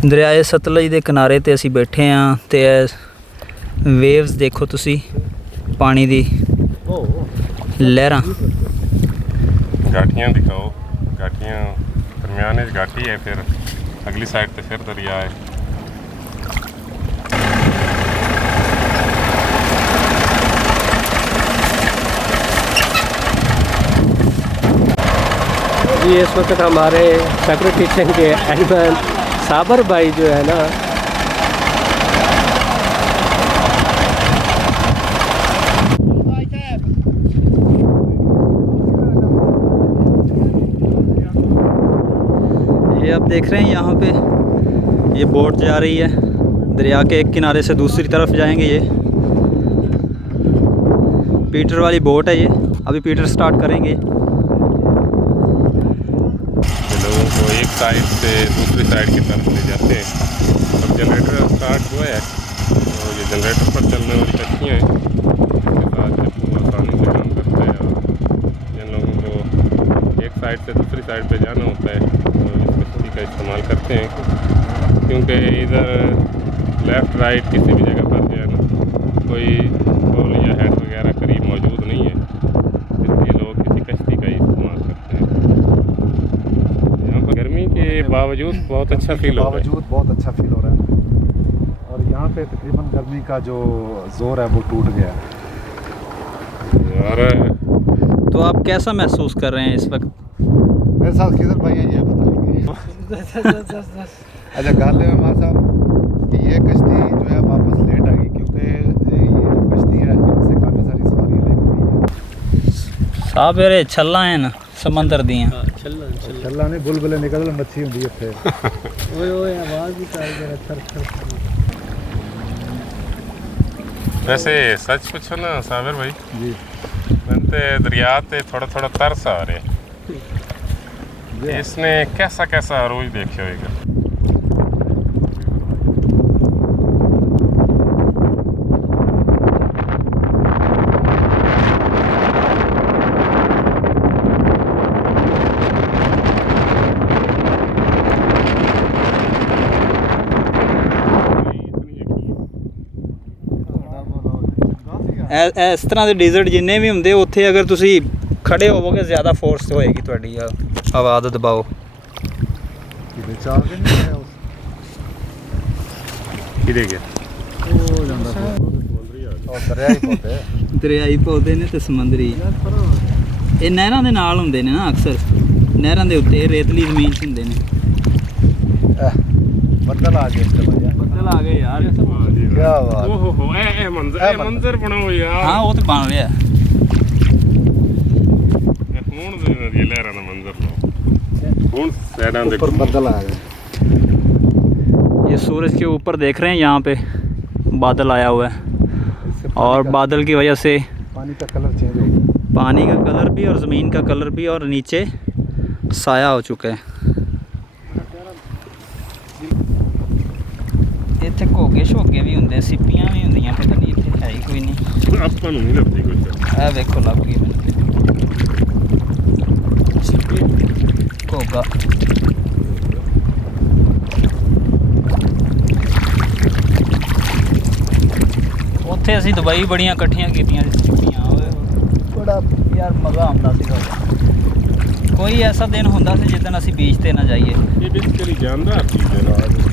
दरियाए सतलज के किनारे ते असी बैठे हाँ ते वेव्स देखो तुसी पानी दी लहरां। घाटियाँ दिखाओ, घाटियाँ दरम्यान घाटी है, फिर अगली साइड पे फिर दरिया है। जी इस वक्त हमारे सेक्रेटरी के एडमन साबर भाई जो है ना ये आप देख रहे हैं यहाँ पे ये बोट जा रही है दरिया के एक किनारे से दूसरी तरफ जाएंगे। ये पीटर वाली बोट है, ये अभी पीटर स्टार्ट करेंगे। लोगों को एक साइड से दूसरी साइड की तरफ ले जाते हैं। अब जनरेटर स्टार्ट हुआ है तो ये जनरेटर पर चलने वाली कश्तियाँ हैं, इसके साथ जब आसानी से काम करता है। और जिन लोगों को एक साइड से दूसरी साइड पे जाना होता है तो इस कश्ती का इस्तेमाल करते हैं, क्योंकि इधर लेफ़्ट राइट किसी भी जगह पर जो है ना कोई पोल या हेड वगैरह करीब मौजूद नहीं है, इसलिए लोग किसी कश्ती का ही इस्तेमाल करते हैं। यहाँ पर गर्मी के बावजूद बहुत अच्छा फील हो रहा है। बहुत अच्छा फील हो रहा है और यहाँ पे तकरीबन गर्मी का जो जोर है वो टूट गया और तो आप कैसा महसूस कर रहे हैं इस वक्त? मेरे साथ किधर भाई है ये बताएंगे। अच्छा गाले में मां साहब कि ये कश्ती जो है वापस लेट आएगी, क्योंकि ये जो कश्ती है यहाँ से काफ़ी सारी सवारियाँ लेकर गई है। साहब मेरे छल्ला है ना समंदर दियाँ छल्ला नहीं बुलबुले निकल मच्छी होंगी उत्थे। ओए ओए आवाज़ भी कर जरा थर थर। वैसे सच पूछो ना साबिर भाई जी बनते दरिया ते थोड़ा थोड़ा तरस आ रहे, इसने कैसा कैसा अरूज देखे होगा। इस तरह के डिजर्ट जिन्ने भी होंगे उत्थे अगर तुसी खड़े होवोगे ज़्यादा फोर्स होएगी तुहाडी आवाज़ दबाओ। दरियाई पौधे ने तो समंदरी ये नहरां दे नाल हुंदे ने ना, अक्सर नहरां दे उत्ते रेतली जमीन च हुंदे ने। बदल आ गए इसके भैया, बदल आ गए यार, क्या बात। ओहो ए मंजर बनाओ यार। हाँ वो तो बन रहा है। ये लहरां दा मंजर लो हुण साइडां दे ऊपर बदल आ गए। ये सूरज के ऊपर देख रहे हैं, यहाँ पे बादल आया हुआ है और बादल की वजह से पानी का कलर चेंज हो गया, पानी का कलर भी और ज़मीन का कलर भी, और नीचे साया हो चुका है। इत्थे घोगे शोगे भी होंगे, सिप्पियाँ भी होंदियां, पता नहीं इत्थे है ही कोई नहीं। ਆਪਾਂ ਨੂੰ ਨਹੀਂ ਲੱਭਦੀ ਕੁਝ। ਇਹ ਵੇਖੋ ਲੱਗ ਗਈ ਘੋਗਾ। ਉੱਥੇ ਅਸੀਂ ਦੁਬਈ ਬੜੀਆਂ ਇਕੱਠੀਆਂ ਕੀਤੀਆਂ ਸਿੱਪੀਆਂ, ਬੜਾ ਯਾਰ ਮਜ਼ਾ ਆਉਂਦਾ ਸੀਗਾ। ਕੋਈ ਐਸਾ ਦਿਨ ਹੁੰਦਾ ਸੀ ਜਿੱਦਣ ਅਸੀਂ ਬੀਚ ਤੇ ਨਾ ਜਾਈਏ। ਇਹ ਬੇਸਿਕਲੀ ਜਾਨਦਾਰ ਚੀਜ਼ ਹੈ।